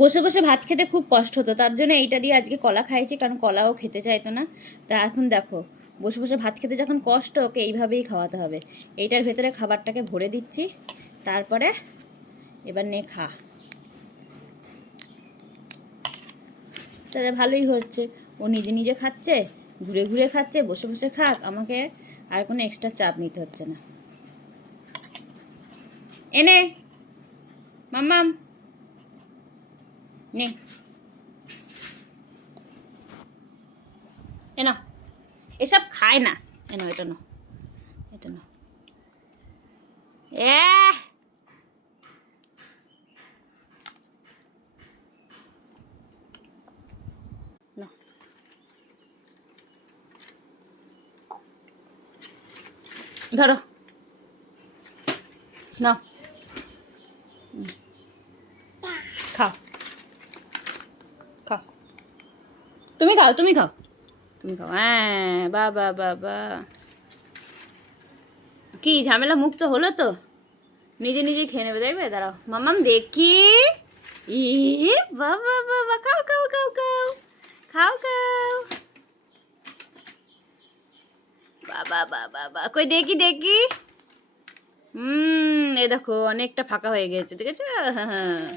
বসে বসে ভাত খেতে খুব কষ্ট হতো, তার জন্য এইটা দিয়ে আজকে কলা খাইছি, কারণ কলাও খেতে চাইতো না। তা এখন দেখো, বসে বসে ভাত খেতে যখন কষ্ট, ওকে এইভাবেই খাওয়াতে হবে। এইটার ভেতরে খাবারটাকে ভরে দিচ্ছি, তারপরে এবার নে খা। তাহলে ভালোই হচ্ছে, ও নিজে নিজে খাচ্ছে, ঘুরে ঘুরে খাচ্ছে, বসে বসে খাক, আমাকে আর কোনো এক্সট্রা চাপ নিতে হচ্ছে না। এনে মাম্মাম নে, এনো, এসব খায় না, এনো এটা নো, এটা নো। এ না, ধরো না, খাও খাও, তুমি খাও, তুমি খাও, তুমি খাও। হ্যাঁ, বাবা বাবা, কি ঝামেলা মুক্ত হলো তো, নিজে নিজে খেয়ে নেবে, দেখবে, দাঁড়াও মাম্মাম দেখি। ই বাবা বাবা, খাও খাও খাও খাও, খাও খাও, বাবা বাবা বাবা, কই দেখি দেখি। এই দেখো অনেকটা ফাঁকা হয়ে গেছে, দেখেছো? হ্যাঁ।